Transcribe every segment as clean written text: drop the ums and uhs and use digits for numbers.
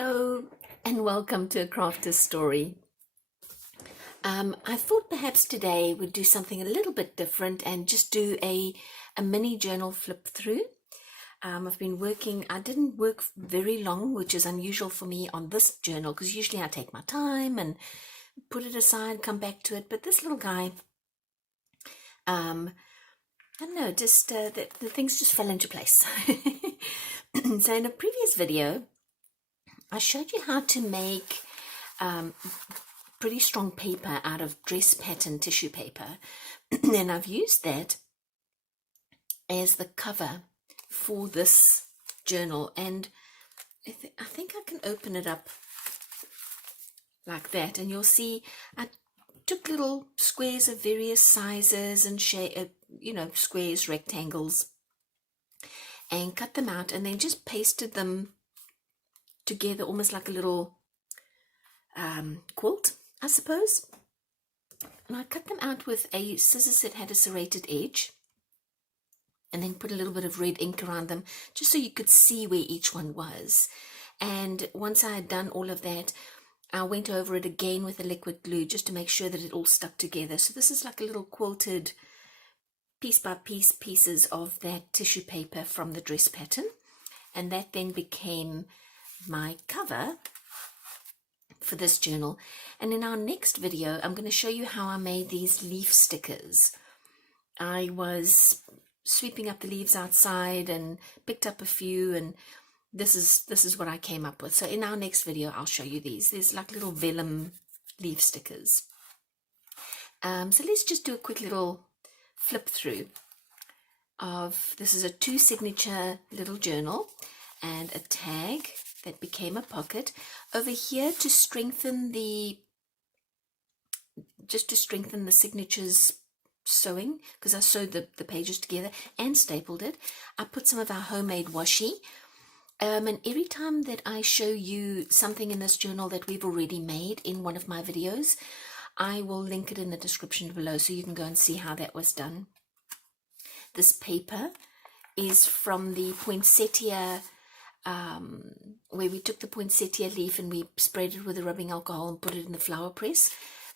Hello and welcome to A Crafter's Story. I thought perhaps today we'd do something a little bit different and just do a mini journal flip through. I've been working, I didn't work very long, which is unusual for me on this journal because usually I take my time and put it aside, come back to it. But this little guy, I don't know, just the things just fell into place. So in a previous video, I showed you how to make pretty strong paper out of dress pattern tissue paper, and I've used that as the cover for this journal, and I think I can open it up like that, and you'll see I took little squares of various sizes and shape, squares, rectangles, and cut them out, and then just pasted them together almost like a little quilt, I suppose. And I cut them out with a scissors that had a serrated edge, and then put a little bit of red ink around them just so you could see where each one was. And once I had done all of that, I went over it again with a liquid glue just to make sure that it all stuck together. So this is like a little quilted piece by piece pieces of that tissue paper from the dress pattern, and that then became my cover for this journal. And in our next video, I'm going to show you how I made these leaf stickers. I was sweeping up the leaves outside and picked up a few, and this is what I came up with. So in our next video, I'll show you these. There's like little vellum leaf stickers. So let's just do a quick little flip through of, this is a 2 signature little journal and a tag that became a pocket. Over here to strengthen the signatures sewing, because I sewed the pages together and stapled it, I put some of our homemade washi. And every time that I show you something in this journal that we've already made in one of my videos, I will link it in the description below so you can go and see how that was done. This paper is from the poinsettia, where we took the poinsettia leaf and we sprayed it with a rubbing alcohol and put it in the flower press.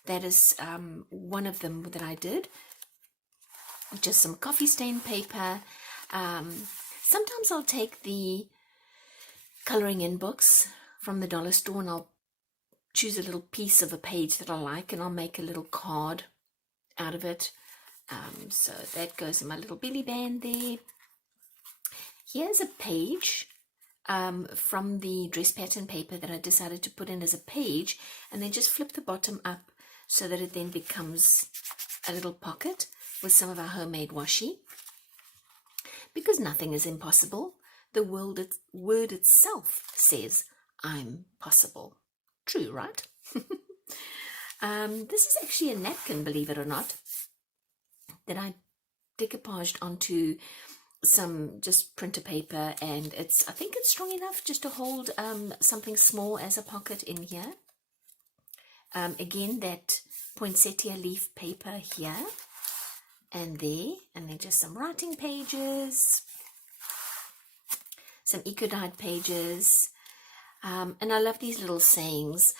That is one of them that I did. Just some coffee stain paper. Sometimes I'll take the coloring in books from the dollar store and I'll choose a little piece of a page that I like and I'll make a little card out of it. So that goes in my little belly band there. Here's a page from the dress pattern paper that I decided to put in as a page, and then just flip the bottom up so that it then becomes a little pocket with some of our homemade washi. Because nothing is impossible, the word itself says, I'm possible. True, right? This is actually a napkin, believe it or not, that I decoupaged onto some just printer paper, and I think it's strong enough just to hold something small as a pocket in here. Again, that poinsettia leaf paper here and there, and then just some writing pages, some eco-dyed pages, and I love these little sayings.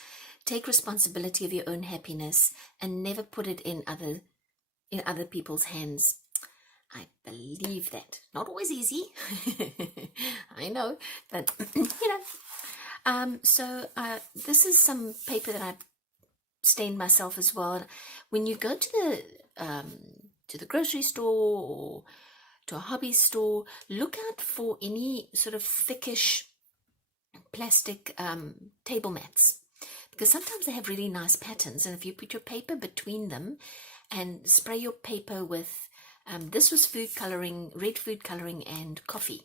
Take responsibility of your own happiness and never put it in other people's hands. I believe that. Not always easy. I know, but so this is some paper that I stained myself as well. When you go to the grocery store or to a hobby store, look out for any sort of thickish plastic table mats, because sometimes they have really nice patterns, and if you put your paper between them and spray your paper with this was food coloring, red food coloring and coffee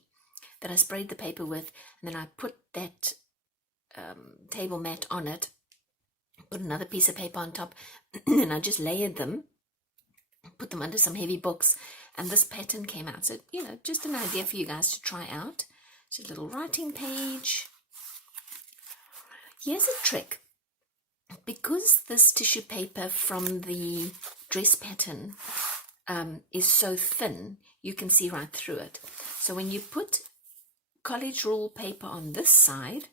that I sprayed the paper with, and then I put that table mat on it, put another piece of paper on top, and I just layered them, put them under some heavy books, and this pattern came out. So, just an idea for you guys to try out. It's a little writing page. Here's a trick. Because this tissue paper from the dress pattern is so thin, you can see right through it. So when you put college rule paper on this side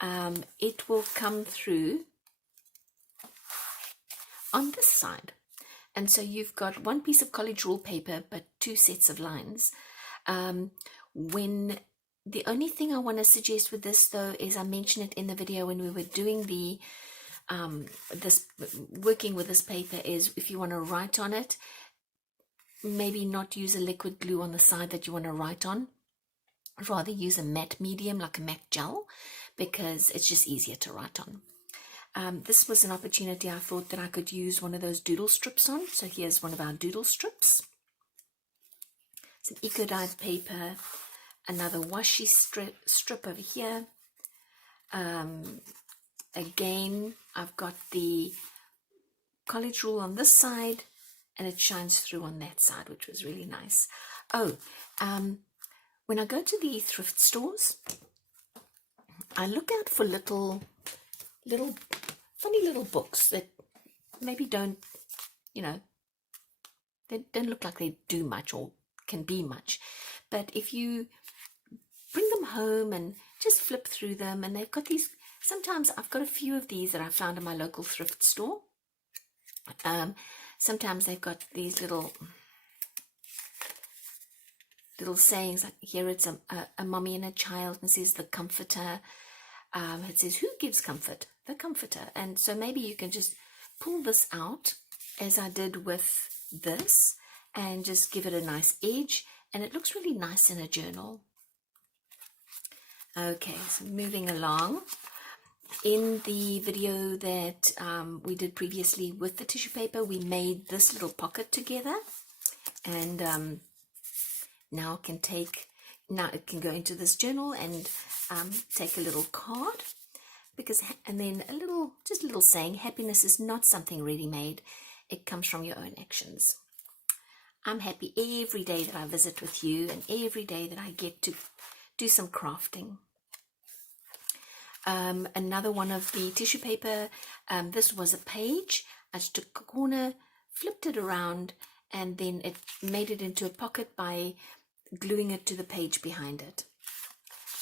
it will come through on this side. And so you've got one piece of college rule paper, but two sets of lines. When the only thing I want to suggest with this, though, is I mentioned it in the video when we were doing the working with this paper, is if you want to write on it, maybe not use a liquid glue on the side that you want to write on. Rather use a matte medium like a matte gel, because it's just easier to write on. This was an opportunity I thought that I could use one of those doodle strips on. So here's one of our doodle strips. Some eco dyed paper, another washi strip over here. Again, I've got the college rule on this side, and it shines through on that side, which was really nice. Oh, when I go to the thrift stores, I look out for little funny little books that maybe don't, they don't look like they do much or can be much. But if you bring them home and just flip through them, and they've got these, sometimes I've got a few of these that I found in my local thrift store. Sometimes they've got these little sayings, like here it's a mommy and a child, and says the comforter. It says, who gives comfort? The comforter. And so maybe you can just pull this out, as I did with this, and just give it a nice edge, and it looks really nice in a journal. Okay, so moving along. In the video that we did previously with the tissue paper, we made this little pocket together, and now it can go into this journal and take a little card, and then just a little saying, happiness is not something ready-made, it comes from your own actions. I'm happy every day that I visit with you, and every day that I get to do some crafting. Another one of the tissue paper, this was a page. I just took a corner, flipped it around, and then it made it into a pocket by gluing it to the page behind it.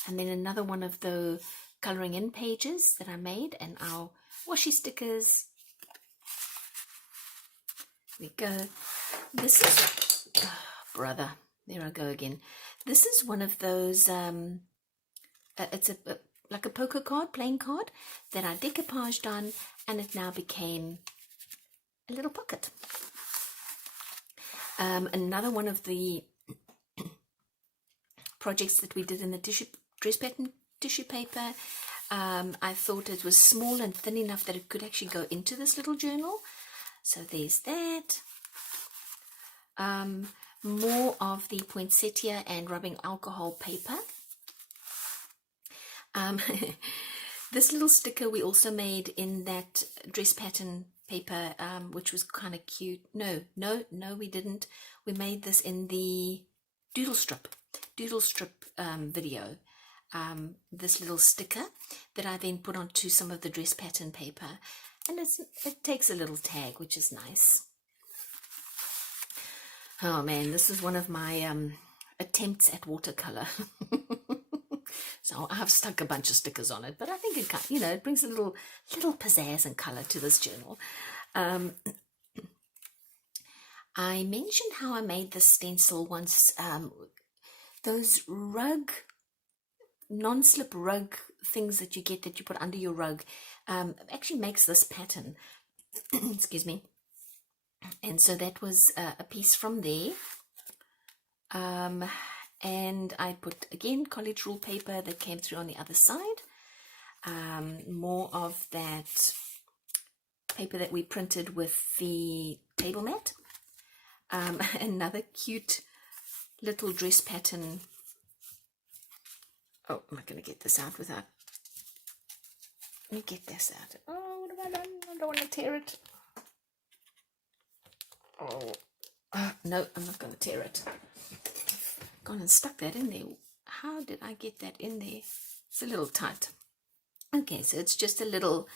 And then another one of the coloring in pages that I made, and our washi stickers. There we go. This is, brother, there I go again. This is one of those, it's like a poker card, playing card, that I decoupaged on, and it now became a little pocket. Another one of the projects that we did in the dress pattern tissue paper, I thought it was small and thin enough that it could actually go into this little journal. So there's that. More of the poinsettia and rubbing alcohol paper. This little sticker we also made in that dress pattern paper, which was kind of cute. No, we didn't. We made this in the doodle strip video. This little sticker that I then put onto some of the dress pattern paper, and it takes a little tag, which is nice. Oh man, this is one of my attempts at watercolor. So I've stuck a bunch of stickers on it, but I think it brings a little pizzazz and color to this journal. I mentioned how I made this stencil once. Those non-slip rug things that you get that you put under your rug actually makes this pattern. Excuse me. And so that was a piece from there. And I put, again, college rule paper that came through on the other side. More of that paper that we printed with the table mat. Another cute little dress pattern. Oh, am I going to get this out without... Let me get this out. Oh, what have I done? I don't want to tear it. Oh, no, I'm not going to tear it. Gone and stuck that in there. How did I get that in there? It's a little tight. Okay, so it's just a little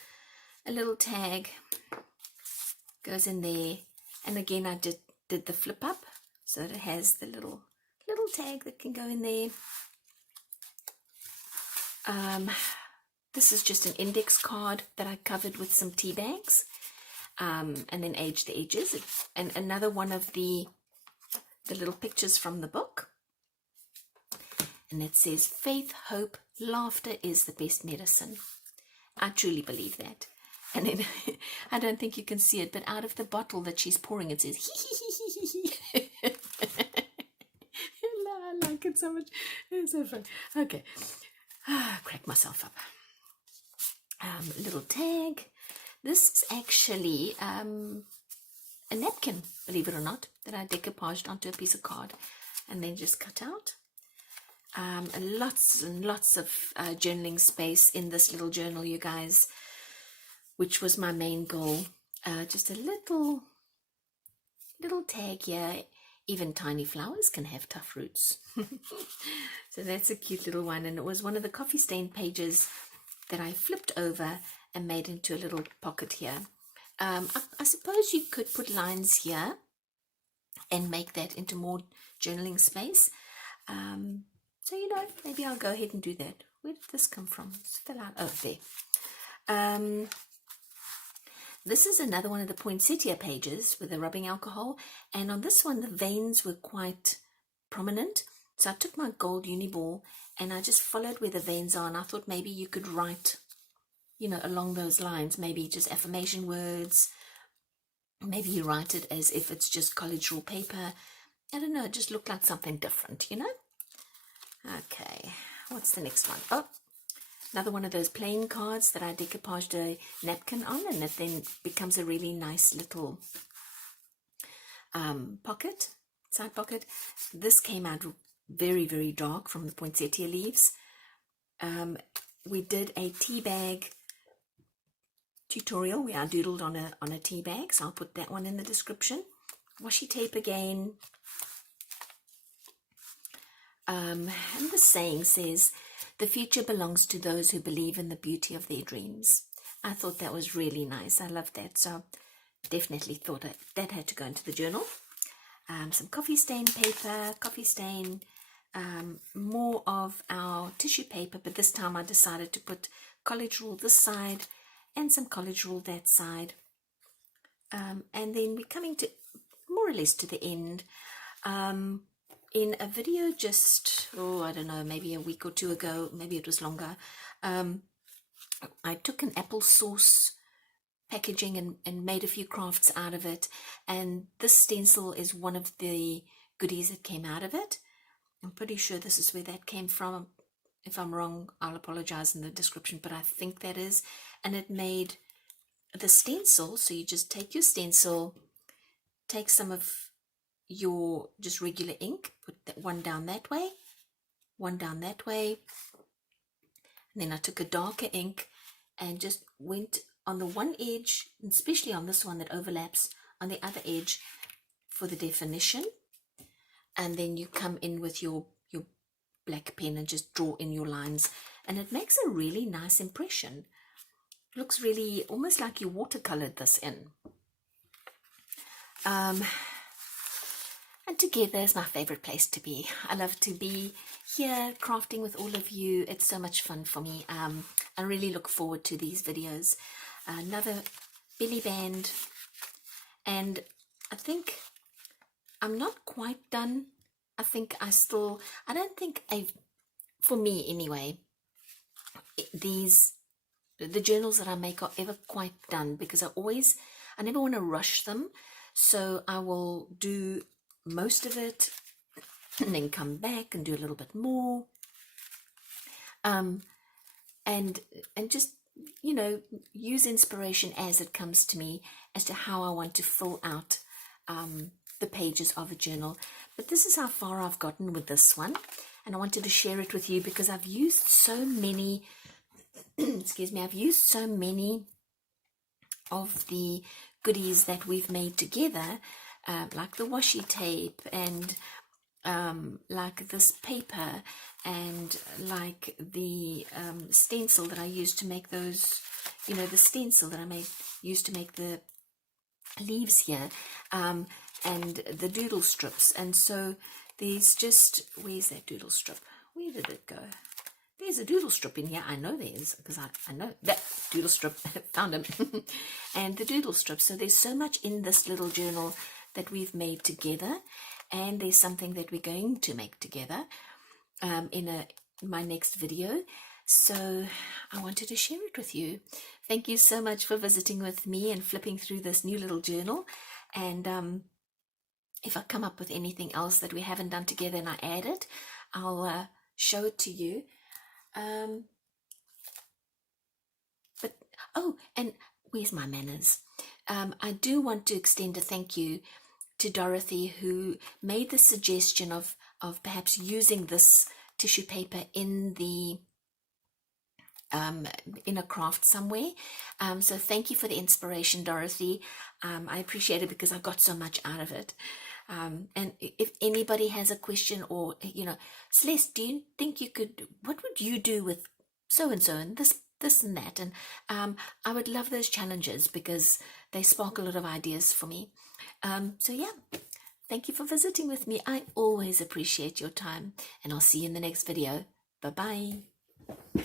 tag goes in there, and again I did the flip up so that it has the little tag that can go in there. This is just an index card that I covered with some tea bags, and then aged the edges. And another one of the little pictures from the book. And it says, faith, hope, laughter is the best medicine. I truly believe that. And then, I don't think you can see it, but out of the bottle that she's pouring, it says, hee. I like it so much. It's so fun. Okay. Crack myself up. Little tag. This is actually a napkin, believe it or not, that I decoupaged onto a piece of card and then just cut out. Lots and lots of journaling space in this little journal, you guys, which was my main goal. Just a little tag here. Even tiny flowers can have tough roots. So that's a cute little one, and it was one of the coffee stain pages that I flipped over and made into a little pocket here. I suppose you could put lines here and make that into more journaling space. So, you know, maybe I'll go ahead and do that. Where did this come from? It's fell out. Oh, there. This is another one of the poinsettia pages with the rubbing alcohol. And on this one, the veins were quite prominent. So I took my gold uni ball and I just followed where the veins are. And I thought maybe you could write, you know, along those lines, maybe just affirmation words. Maybe you write it as if it's just college rule paper. I don't know, it just looked like something different, you know? Okay, what's the next one? Oh, another one of those plain cards that I decoupaged a napkin on, and it then becomes a really nice little pocket, side pocket. This came out very, very dark from the poinsettia leaves. We did a tea bag tutorial where I doodled on a tea bag, so I'll put that one in the description. Washi tape again. And the saying says, the future belongs to those who believe in the beauty of their dreams. I thought that was really nice. I love that. So definitely thought that had to go into the journal. Some coffee stain paper, more of our tissue paper, but this time I decided to put college rule this side and some college rule that side. And then we're coming to more or less to the end. In a video just, I don't know, maybe a week or two ago, maybe it was longer, I took an applesauce packaging and made a few crafts out of it. And this stencil is one of the goodies that came out of it. I'm pretty sure this is where that came from. If I'm wrong, I'll apologize in the description, but I think that is. And it made the stencil, so you just take your stencil, take some of your just regular ink, put that one down that way, one down that way, and then I took a darker ink and just went on the one edge, especially on this one that overlaps, on the other edge for the definition, and then you come in with your black pen and just draw in your lines, and it makes a really nice impression. It looks really almost like you watercolored this in. And together is my favorite place to be. I love to be here crafting with all of you. It's so much fun for me. I really look forward to these videos. Another belly band, and I think I'm not quite done. I think I don't think for me anyway, the journals that I make are ever quite done, because I never want to rush them. So I will do most of it and then come back and do a little bit more, and just, you know, use inspiration as it comes to me as to how I want to fill out the pages of a journal. But this is how far I've gotten with this one, and I wanted to share it with you because I've used so many excuse me, I've used so many of the goodies that we've made together, like the washi tape, and like this paper, and like the stencil that I used to make those, you know, the stencil that I used to make the leaves here, and the doodle strips. And so there's just, where's that doodle strip? Where did it go? there's a doodle strip in here. I know there is, because I know that doodle strip. Found him. And the doodle strip. So there's so much in this little journal that we've made together, and there's something that we're going to make together in my next video. So I wanted to share it with you. Thank you so much for visiting with me and flipping through this new little journal. And if I come up with anything else that we haven't done together and I add it, I'll show it to you. But oh, and where's my manners? I do want to extend a thank you to Dorothy, who made the suggestion of perhaps using this tissue paper in a craft somewhere. So thank you for the inspiration, Dorothy. I appreciate it because I got so much out of it. And if anybody has a question, or Celeste, do you think you could, what would you do with so and so and this and that? And I would love those challenges because they spark a lot of ideas for me. So yeah, thank you for visiting with me. I always appreciate your time, and I'll see you in the next video. Bye bye.